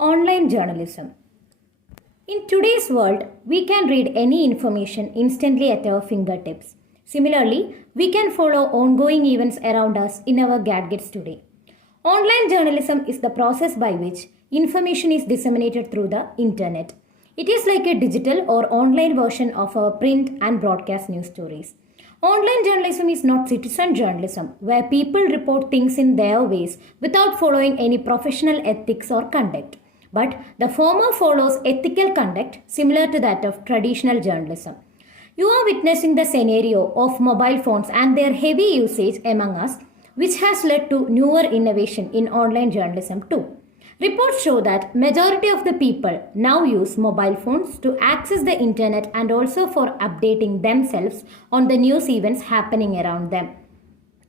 Online journalism. In today's world, we can read any information instantly at our fingertips. Similarly, we can follow ongoing events around us in our gadgets today. Online journalism is the process by which information is disseminated through the internet. It is like a digital or online version of our print and broadcast news stories. Online journalism is not citizen journalism, where people report things in their ways without following any professional ethics or conduct. But the former follows ethical conduct similar to that of traditional journalism. You are witnessing the scenario of mobile phones and their heavy usage among us, which has led to newer innovation in online journalism too. Reports show that majority of the people now use mobile phones to access the internet and also for updating themselves on the news events happening around them.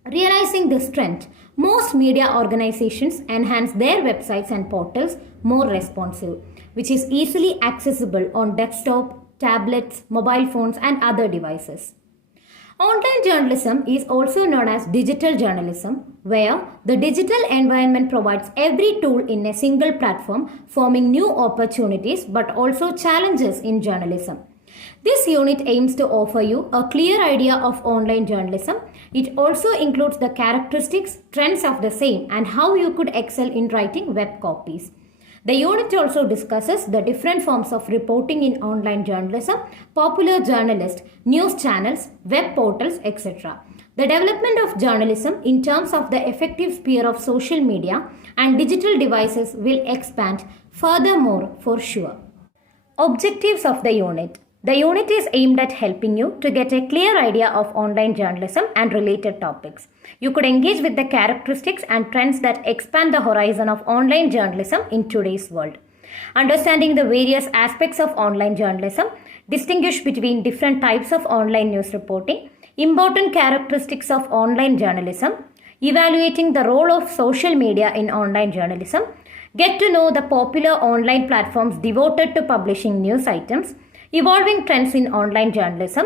Realizing this trend, most media organizations enhance their websites and portals more responsive, which is easily accessible on desktop, tablets, mobile phones, and other devices. Online journalism is also known as digital journalism, where the digital environment provides every tool in a single platform, forming new opportunities but also challenges in journalism. This unit aims to offer you a clear idea of online journalism. It also includes the characteristics, trends of the same, and how you could excel in writing web copies. The unit also discusses the different forms of reporting in online journalism, popular journalists, news channels, web portals, etc. The development of journalism in terms of the effective sphere of social media and digital devices will expand furthermore for sure. Objectives of the unit. The unit is aimed at helping you to get a clear idea of online journalism and related topics. You could engage with the characteristics and trends that expand the horizon of online journalism in today's world. Understanding the various aspects of online journalism, distinguish between different types of online news reporting, important characteristics of online journalism, evaluating the role of social media in online journalism, get to know the popular online platforms devoted to publishing news items, evolving trends in online journalism.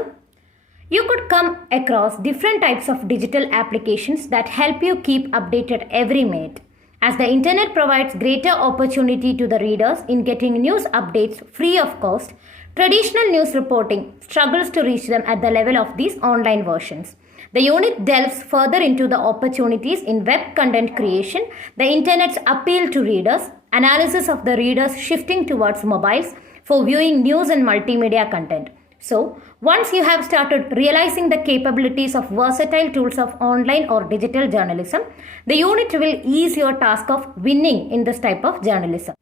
You could come across different types of digital applications that help you keep updated every minute. As the internet provides greater opportunity to the readers in getting news updates free of cost, traditional news reporting struggles to reach them at the level of these online versions. The unit delves further into the opportunities in web content creation, the internet's appeal to readers, analysis of the readers shifting towards mobiles for viewing news and multimedia content. So, once you have started realizing the capabilities of versatile tools of online or digital journalism, the unit will ease your task of winning in this type of journalism.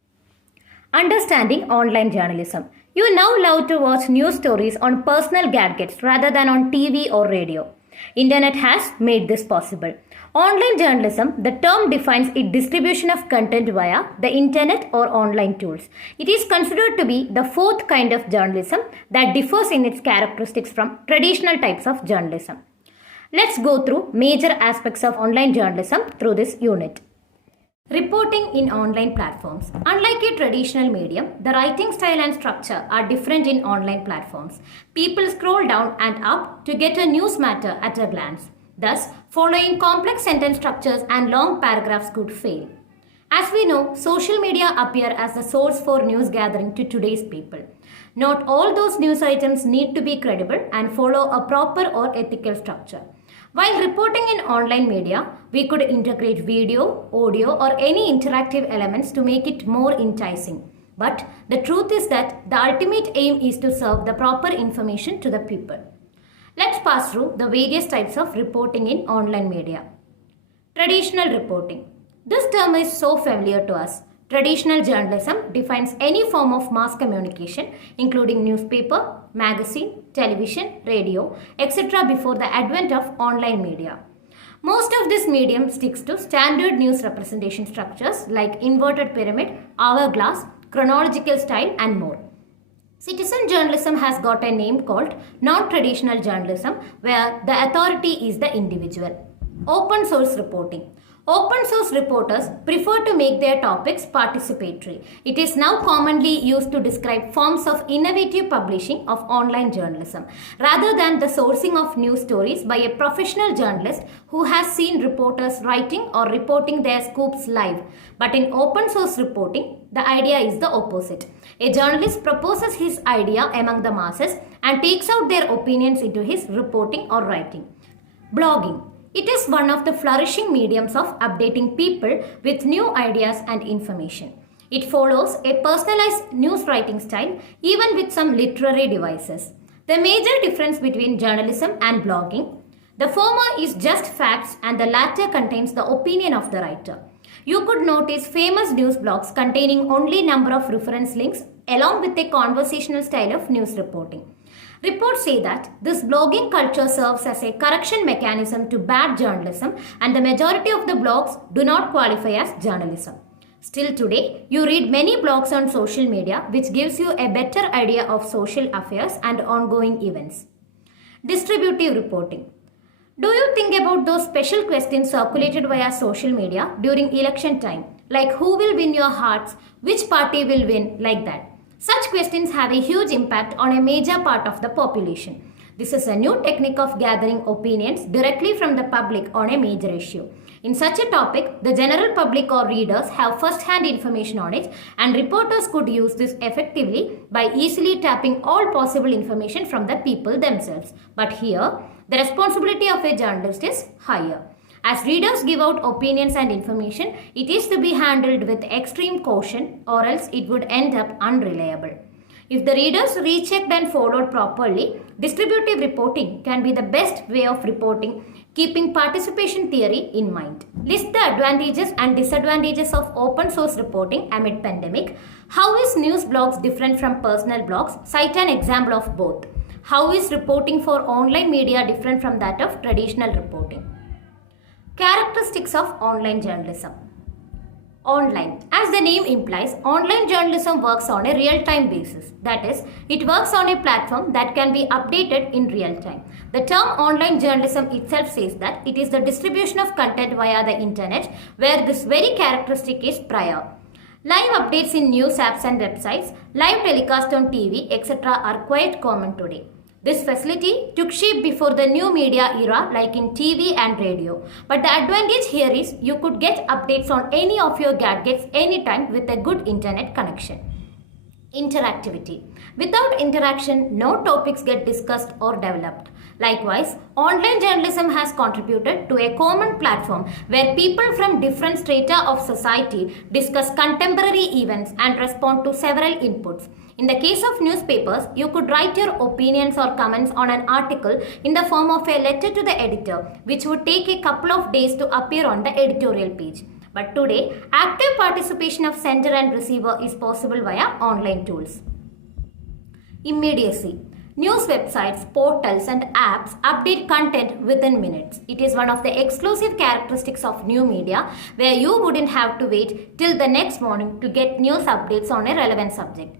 Understanding online journalism. You now love to watch news stories on personal gadgets rather than on TV or radio. Internet has made this possible. Online journalism, the term defines its distribution of content via the internet or online tools. It is considered to be the fourth kind of journalism that differs in its characteristics from traditional types of journalism. Let's go through major aspects of online journalism through this unit. Reporting in online platforms. Unlike a traditional medium, the writing style and structure are different in online platforms. People scroll down and up to get a news matter at a glance. Thus, following complex sentence structures and long paragraphs could fail. As we know, social media appear as the source for news gathering to today's people. Not all those news items need to be credible and follow a proper or ethical structure. While reporting in online media, we could integrate video, audio, or any interactive elements to make it more enticing. But the truth is that the ultimate aim is to serve the proper information to the people. Let's pass through the various types of reporting in online media. Traditional reporting. This term is so familiar to us. Traditional journalism defines any form of mass communication, including newspaper, magazine, television, radio, etc. before the advent of online media. Most of this medium sticks to standard news representation structures like inverted pyramid, hourglass, chronological style, and more. Citizen journalism has got a name called non-traditional journalism, where the authority is the individual. Open source reporting. Open source reporters prefer to make their topics participatory. It is now commonly used to describe forms of innovative publishing of online journalism, rather than the sourcing of news stories by a professional journalist who has seen reporters writing or reporting their scoops live. But in open source reporting, the idea is the opposite. A journalist proposes his idea among the masses and takes out their opinions into his reporting or writing. Blogging. It is one of the flourishing mediums of updating people with new ideas and information. It follows a personalized news writing style, even with some literary devices. The major difference between journalism and blogging: the former is just facts and the latter contains the opinion of the writer. You could notice famous news blogs containing only number of reference links along with a conversational style of news reporting. Reports say that this blogging culture serves as a correction mechanism to bad journalism, and the majority of the blogs do not qualify as journalism. Still today, you read many blogs on social media which gives you a better idea of social affairs and ongoing events. Distributive reporting. Do you think about those special questions circulated via social media during election time, like who will win your hearts, which party will win, like that? Such questions have a huge impact on a major part of the population. This is a new technique of gathering opinions directly from the public on a major issue. In such a topic, the general public or readers have first-hand information on it, and reporters could use this effectively by easily tapping all possible information from the people themselves. But here, the responsibility of a journalist is higher. As readers give out opinions and information, it is to be handled with extreme caution, or else it would end up unreliable. If the readers rechecked and followed properly, distributive reporting can be the best way of reporting, keeping participation theory in mind. List the advantages and disadvantages of open source reporting amid pandemic. How is news blogs different from personal blogs? Cite an example of both. How is reporting for online media different from that of traditional reporting? Characteristics of online journalism. Online. As the name implies, online journalism works on a real-time basis. That is, it works on a platform that can be updated in real time. The term online journalism itself says that it is the distribution of content via the internet, where this very characteristic is prior. Live updates in news apps and websites, live telecast on TV, etc. are quite common today. This facility took shape before the new media era, like in TV and radio. But the advantage here is you could get updates on any of your gadgets anytime with a good internet connection. Interactivity. Without interaction, no topics get discussed or developed. Likewise, online journalism has contributed to a common platform where people from different strata of society discuss contemporary events and respond to several inputs. In the case of newspapers, you could write your opinions or comments on an article in the form of a letter to the editor, which would take a couple of days to appear on the editorial page. But today, active participation of sender and receiver is possible via online tools. Immediacy. News websites, portals and apps update content within minutes. It is one of the exclusive characteristics of new media, where you wouldn't have to wait till the next morning to get news updates on a relevant subject.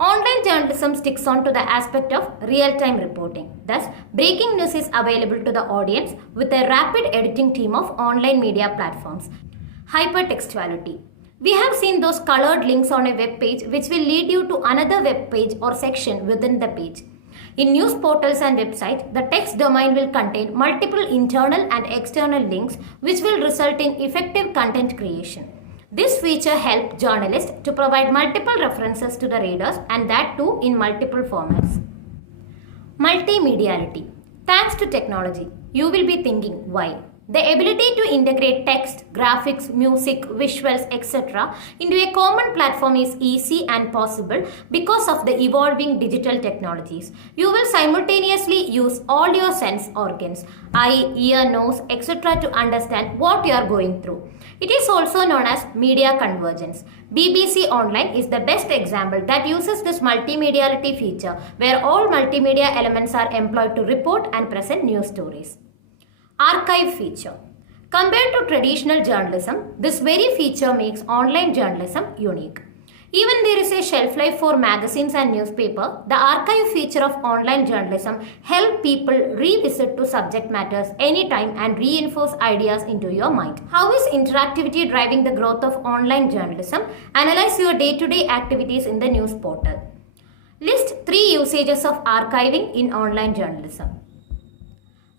Online journalism sticks on to the aspect of real-time reporting. Thus, breaking news is available to the audience with a rapid editing team of online media platforms. Hypertextuality. We have seen those colored links on a web page which will lead you to another web page or section within the page. In news portals and websites, the text domain will contain multiple internal and external links which will result in effective content creation. This feature helps journalists to provide multiple references to the readers, and that too in multiple formats. Multimediality. Thanks to technology, you will be thinking, why? The ability to integrate text, graphics, music, visuals, etc. into a common platform is easy and possible because of the evolving digital technologies. You will simultaneously use all your sense organs, eye, ear, nose, etc. to understand what you are going through. It is also known as media convergence. BBC Online is the best example that uses this multimediality feature, where all multimedia elements are employed to report and present news stories. Archive feature. Compared to traditional journalism, this very feature makes online journalism unique. Even there is a shelf life for magazines and newspaper, the archive feature of online journalism help people revisit to subject matters anytime and reinforce ideas into your mind. How is interactivity driving the growth of online journalism? Analyze your day-to-day activities in the news portal. List 3 usages of archiving in online journalism.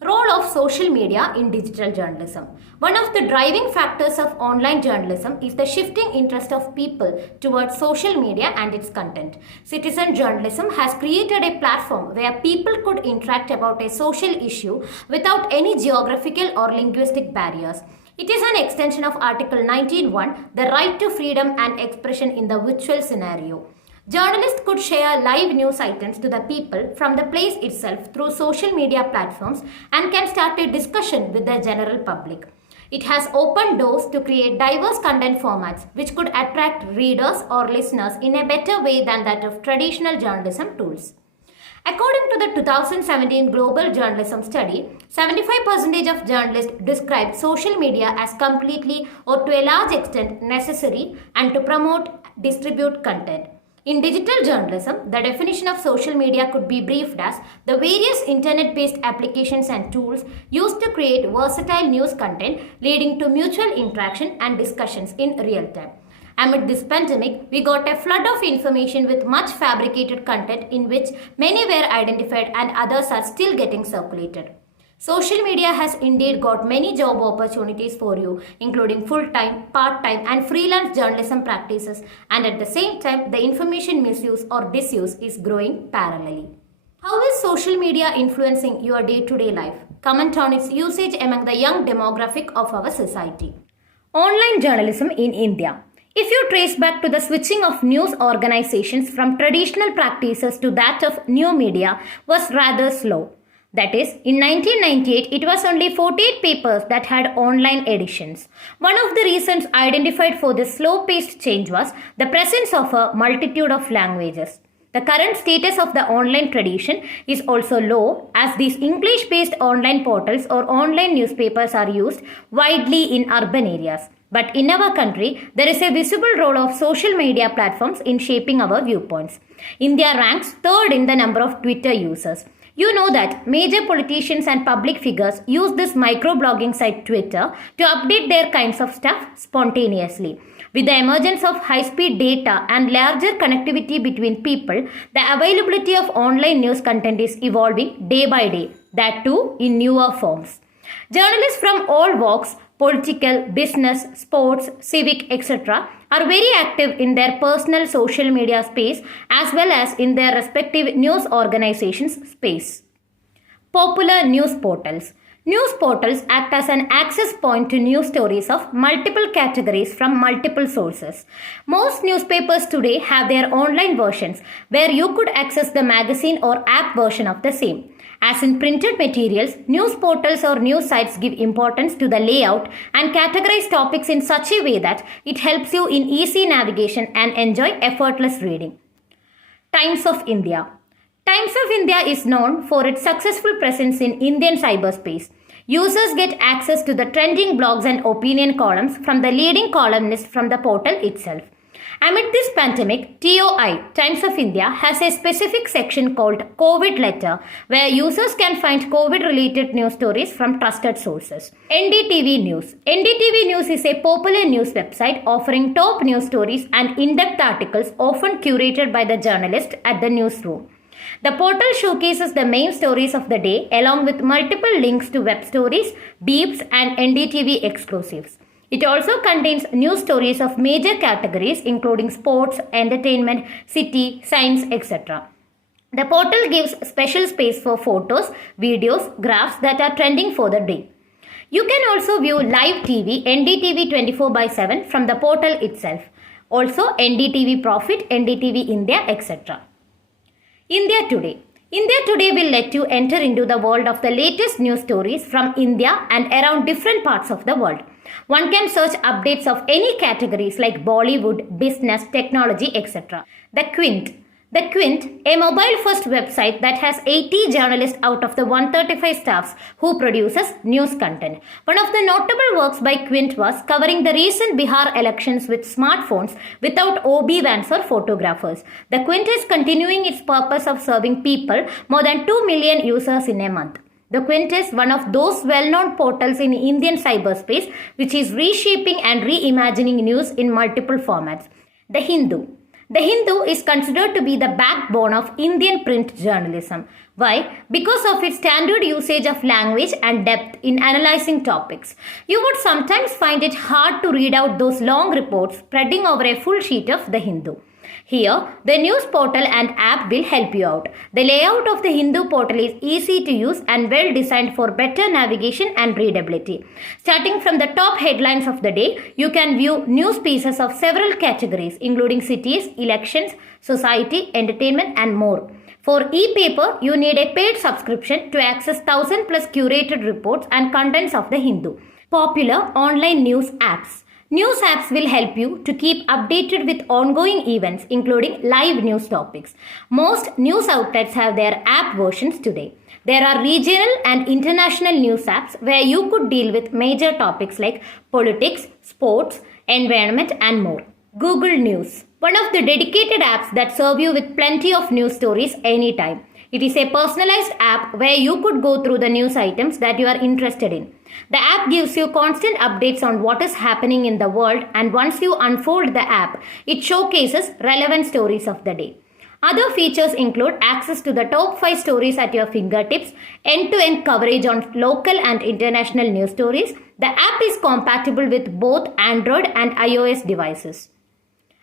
Role of social media in digital journalism. One of the driving factors of online journalism is the shifting interest of people towards social media and its content. Citizen journalism has created a platform where people could interact about a social issue without any geographical or linguistic barriers. It is an extension of Article 19(1), the right to freedom and expression in the virtual scenario. Journalists could share live news items to the people from the place itself through social media platforms and can start a discussion with the general public. It has opened doors to create diverse content formats which could attract readers or listeners in a better way than that of traditional journalism tools. According to the 2017 Global Journalism Study, 75% of journalists describe social media as completely or to a large extent necessary and to promote, distribute content. In digital journalism, the definition of social media could be briefed as the various internet-based applications and tools used to create versatile news content leading to mutual interaction and discussions in real time. Amid this pandemic, we got a flood of information with much fabricated content in which many were identified and others are still getting circulated. Social media has indeed got many job opportunities for you, including full-time, part-time and freelance journalism practices, and at the same time, the information misuse or disuse is growing parallelly. How is social media influencing your day-to-day life? Comment on its usage among the young demographic of our society. Online journalism in India. If you trace back to the switching of news organizations from traditional practices to that of new media was rather slow. That is, in 1998, it was only 48 papers that had online editions. One of the reasons identified for this slow-paced change was the presence of a multitude of languages. The current status of the online tradition is also low, as these English-based online portals or online newspapers are used widely in urban areas. But in our country, there is a visible role of social media platforms in shaping our viewpoints. India ranks third in the number of Twitter users. You know that major politicians and public figures use this microblogging site Twitter to update their kinds of stuff spontaneously. With the emergence of high-speed data and larger connectivity between people, the availability of online news content is evolving day by day, that too in newer forms. Journalists from all walks, political, business, sports, civic, etc. are very active in their personal social media space as well as in their respective news organizations' space. Popular news portals. News portals act as an access point to news stories of multiple categories from multiple sources. Most newspapers today have their online versions where you could access the magazine or app version of the same. As in printed materials, news portals or news sites give importance to the layout and categorize topics in such a way that it helps you in easy navigation and enjoy effortless reading. Times of India. Times of India is known for its successful presence in Indian cyberspace. Users get access to the trending blogs and opinion columns from the leading columnists from the portal itself. Amid this pandemic, TOI, Times of India, has a specific section called COVID Letter, where users can find COVID-related news stories from trusted sources. NDTV News. NDTV News is a popular news website offering top news stories and in-depth articles often curated by the journalist at the newsroom. The portal showcases the main stories of the day along with multiple links to web stories, beeps and NDTV exclusives. It also contains news stories of major categories including sports, entertainment, city, science, etc. The portal gives special space for photos, videos, graphs that are trending for the day. You can also view live TV, NDTV 24/7 from the portal itself. Also NDTV Profit, NDTV India, etc. India Today. India Today will let you enter into the world of the latest news stories from India and around different parts of the world. One can search updates of any categories like Bollywood, business, technology, etc. The Quint. The Quint, a mobile-first website that has 80 journalists out of the 135 staffs who produces news content. One of the notable works by Quint was covering the recent Bihar elections with smartphones without OB vans or photographers. The Quint is continuing its purpose of serving people, more than 2 million users in a month. The Quint is one of those well-known portals in Indian cyberspace which is reshaping and reimagining news in multiple formats. The Hindu. The Hindu is considered to be the backbone of Indian print journalism. Why? Because of its standard usage of language and depth in analyzing topics. You would sometimes find it hard to read out those long reports spreading over a full sheet of The Hindu. Here, the news portal and app will help you out. The layout of the Hindu portal is easy to use and well designed for better navigation and readability. Starting from the top headlines of the day, you can view news pieces of several categories including cities, elections, society, entertainment and more. For e-paper, you need a paid subscription to access 1000 plus curated reports and contents of the Hindu. Popular online news apps. News apps will help you to keep updated with ongoing events, including live news topics. Most news outlets have their app versions today. There are regional and international news apps where you could deal with major topics like politics, sports, environment, and more. Google News, one of the dedicated apps that serve you with plenty of news stories anytime. It is a personalized app where you could go through the news items that you are interested in. The app gives you constant updates on what is happening in the world, and once you unfold the app, it showcases relevant stories of the day. Other features include access to the top 5 stories at your fingertips, end-to-end coverage on local and international news stories. The app is compatible with both Android and iOS devices.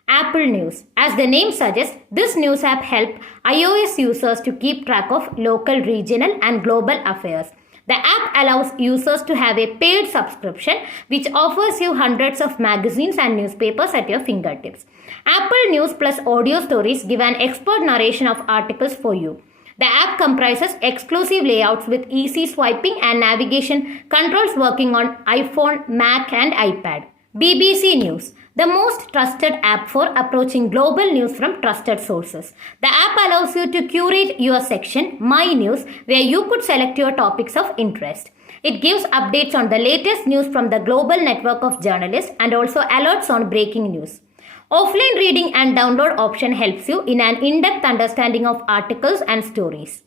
Apple News. As the name suggests, this news app helps iOS users to keep track of local, regional, and global affairs. The app allows users to have a paid subscription which offers you hundreds of magazines and newspapers at your fingertips. Apple News plus audio stories give an expert narration of articles for you. The app comprises exclusive layouts with easy swiping and navigation controls working on iPhone, Mac, and iPad. BBC News, the most trusted app for approaching global news from trusted sources. The app allows you to curate your section, My News, where you could select your topics of interest. It gives updates on the latest news from the global network of journalists and also alerts on breaking news. Offline reading and download option helps you in an in-depth understanding of articles and stories.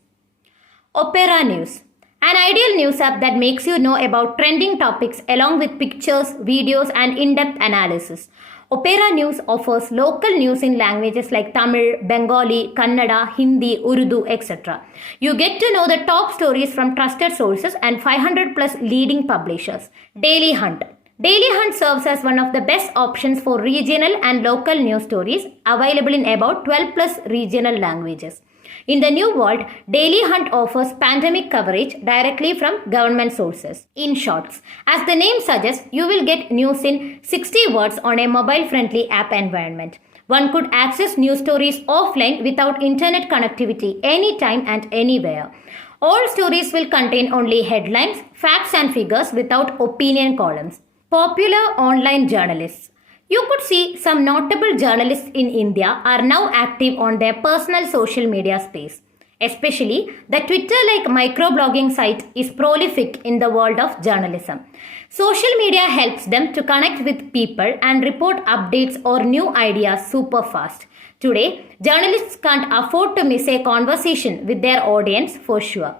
Opera News, an ideal news app that makes you know about trending topics along with pictures, videos, and in-depth analysis. Opera News offers local news in languages like Tamil, Bengali, Kannada, Hindi, Urdu, etc. You get to know the top stories from trusted sources and 500 plus leading publishers. Daily Hunt. Daily Hunt serves as one of the best options for regional and local news stories available in about 12 plus regional languages. In the new world, Daily Hunt offers pandemic coverage directly from government sources. In shorts, as the name suggests, you will get news in 60 words on a mobile-friendly app environment. One could access news stories offline without internet connectivity anytime and anywhere. All stories will contain only headlines, facts and figures without opinion columns. Popular online journalists. You could see some notable journalists in India are now active on their personal social media space. Especially, the Twitter-like microblogging site is prolific in the world of journalism. Social media helps them to connect with people and report updates or new ideas super fast. Today, journalists can't afford to miss a conversation with their audience for sure.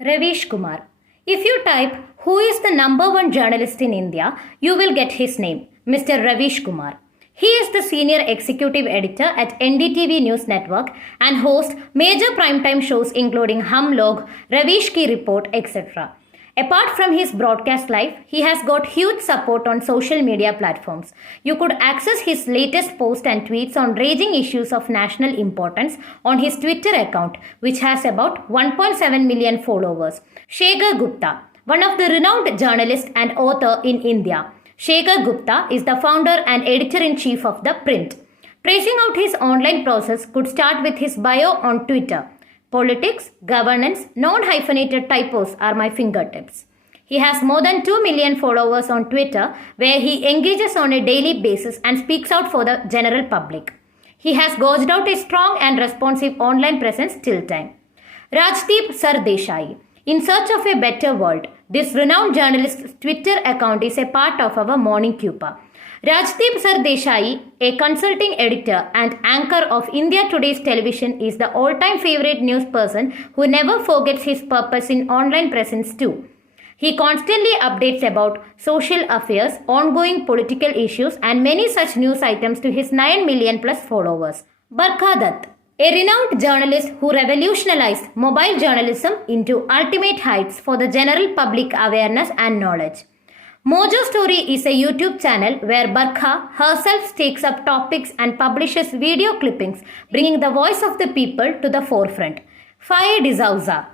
Ravish Kumar. If you type who is the number one journalist in India, you will get his name. Mr. Ravish Kumar. He is the senior executive editor at NDTV News Network and hosts major primetime shows including Hum Log, Ravish Ki Report, etc. Apart from his broadcast life, he has got huge support on social media platforms. You could access his latest posts and tweets on raging issues of national importance on his Twitter account, which has about 1.7 million followers. Shekhar Gupta, one of the renowned journalists and author in India. Shekhar Gupta is the founder and editor-in-chief of The Print. Tracing out his online process could start with his bio on Twitter. Politics, governance, non-hyphenated typos are my fingertips. He has more than 2 million followers on Twitter where he engages on a daily basis and speaks out for the general public. He has gauged out a strong and responsive online presence till time. Rajdeep Sardeshai. In search of a better world, this renowned journalist's Twitter account is a part of our morning Cupa. Rajdeep Sardeshai, a consulting editor and anchor of India Today's television, is the all-time favorite news person who never forgets his purpose in online presence too. He constantly updates about social affairs, ongoing political issues and many such news items to his 9 million plus followers. Barkha Dutt, a renowned journalist who revolutionized mobile journalism into ultimate heights for the general public awareness and knowledge. Mojo Story is a YouTube channel where Barkha herself takes up topics and publishes video clippings, bringing the voice of the people to the forefront. Faye D'Souza.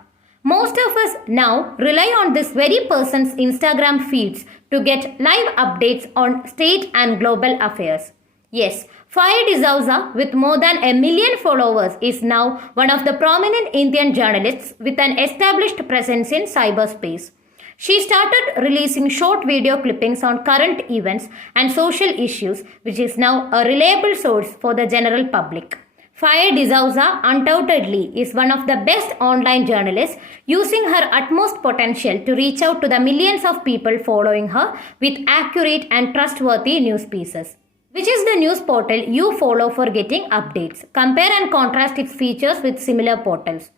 Most of us now rely on this very person's Instagram feeds to get live updates on state and global affairs. Yes, Faye D'Souza, with more than 1 million followers, is now one of the prominent Indian journalists with an established presence in cyberspace. She started releasing short video clippings on current events and social issues, which is now a reliable source for the general public. Faye D'Souza undoubtedly is one of the best online journalists, using her utmost potential to reach out to the millions of people following her with accurate and trustworthy news pieces. Which is the news portal you follow for getting updates? Compare and contrast its features with similar portals.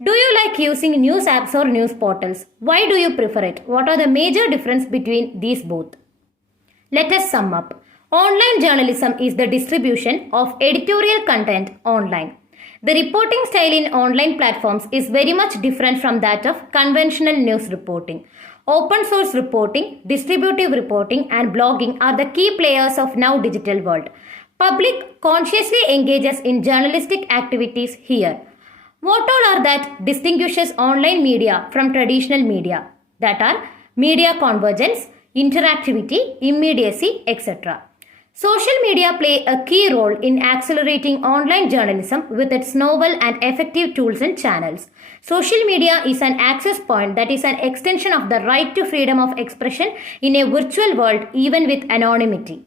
Do you like using news apps or news portals? Why do you prefer it? What are the major differences between these both? Let us sum up. Online journalism is the distribution of editorial content online. The reporting style in online platforms is very much different from that of conventional news reporting. Open source reporting, distributive reporting and blogging are the key players of now digital world. Public consciously engages in journalistic activities here. What all are that distinguishes online media from traditional media? That are media convergence, interactivity, immediacy, etc. Social media play a key role in accelerating online journalism with its novel and effective tools and channels. Social media is an access point that is an extension of the right to freedom of expression in a virtual world, even with anonymity.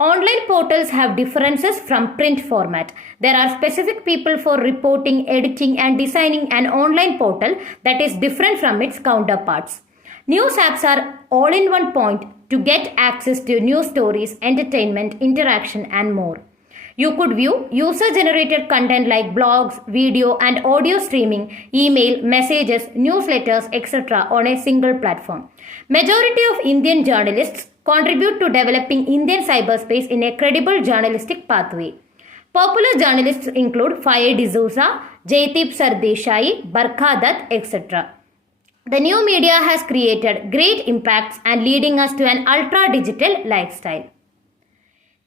Online portals have differences from print format. There are specific people for reporting, editing and designing an online portal that is different from its counterparts. News apps are all in one point to get access to news stories, entertainment, interaction and more. You could view user-generated content like blogs, video and audio streaming, email, messages, newsletters, etc. on a single platform. Majority of Indian journalists contribute to developing Indian cyberspace in a credible journalistic pathway. Popular journalists include Faye D'Souza, Jaideep Sardeshai, Barkha Dutt, etc. The new media has created great impacts and leading us to an ultra-digital lifestyle.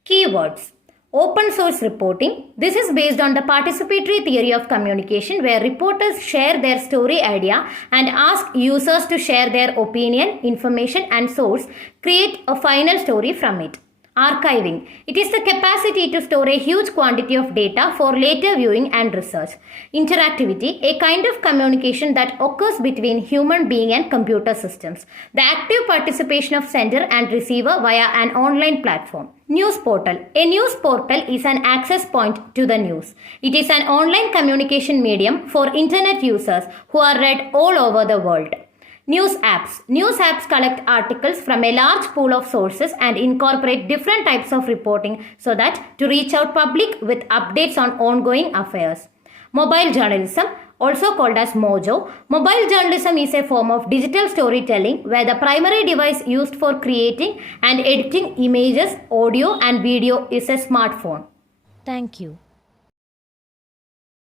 Keywords. Open source reporting. This is based on the participatory theory of communication, where reporters share their story idea and ask users to share their opinion, information and source, create a final story from it. Archiving. It is the capacity to store a huge quantity of data for later viewing and research. Interactivity, a kind of communication that occurs between human being and computer systems. The active participation of sender and receiver via an online platform. News portal. A news portal is an access point to the news. It is an online communication medium for internet users who are read all over the world. News apps. News apps collect articles from a large pool of sources and incorporate different types of reporting so that to reach out public with updates on ongoing affairs. Mobile journalism, also called as Mojo. Mobile journalism is a form of digital storytelling where the primary device used for creating and editing images, audio and video is a smartphone. Thank you.